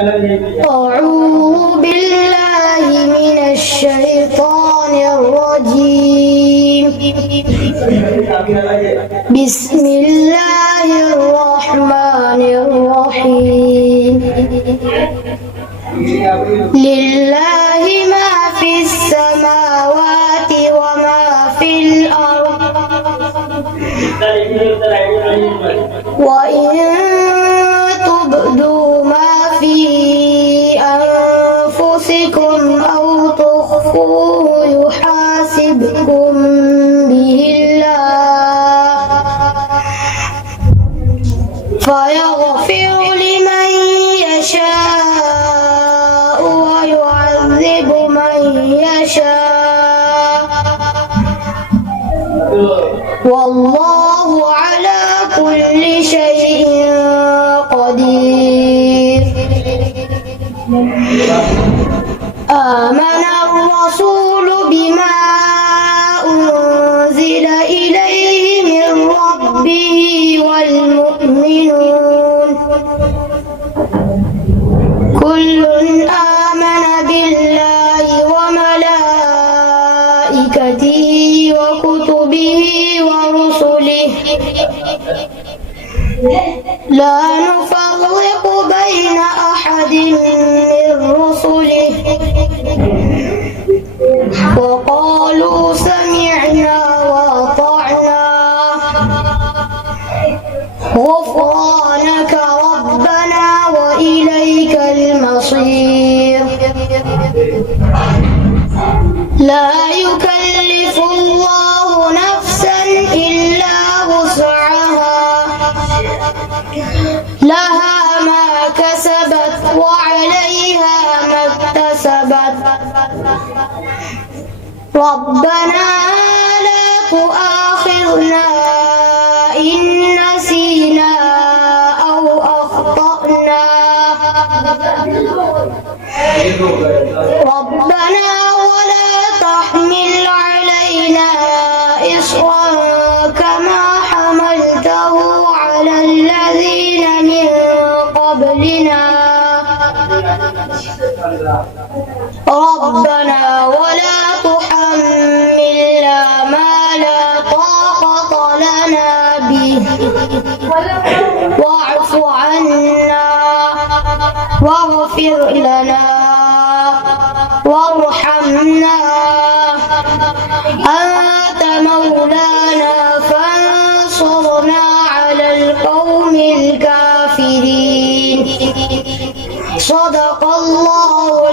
أعوذ بالله من الشيطان الرجيم. بسم الله الرحمن الرحيم. لله ما في السماوات وما في الأرض وإن تبدوا ما في أنفسكم أو تخفوه يحاسبكم به الله فيغفر لمن يشاء ويعذب من يشاء والله على كل شيء قدير. آمن الرسول بما أنزل إليه من ربه والمؤمنون كل آمن بالله وملائكته وكتبه ورسله لا نفرق بين أحد من رسله وقالوا سمعنا وأطعنا غفرانك ربنا وإليك المصير. لا يكلف الله نفسا إلا وسعها لها ما كسبت وعليها ما اكتسبت ربنا لا تؤاخذنا إن نسينا أو أخطأنا ربنا ولا تحمل علينا إصرا كما حملته على الذين من قبلنا ربنا ولا تحملنا ما لا طاقة لنا به واعف عنا واغفر لنا وارحمنا أنت مولانا فانصرنا على القوم الكافرين. صدق الله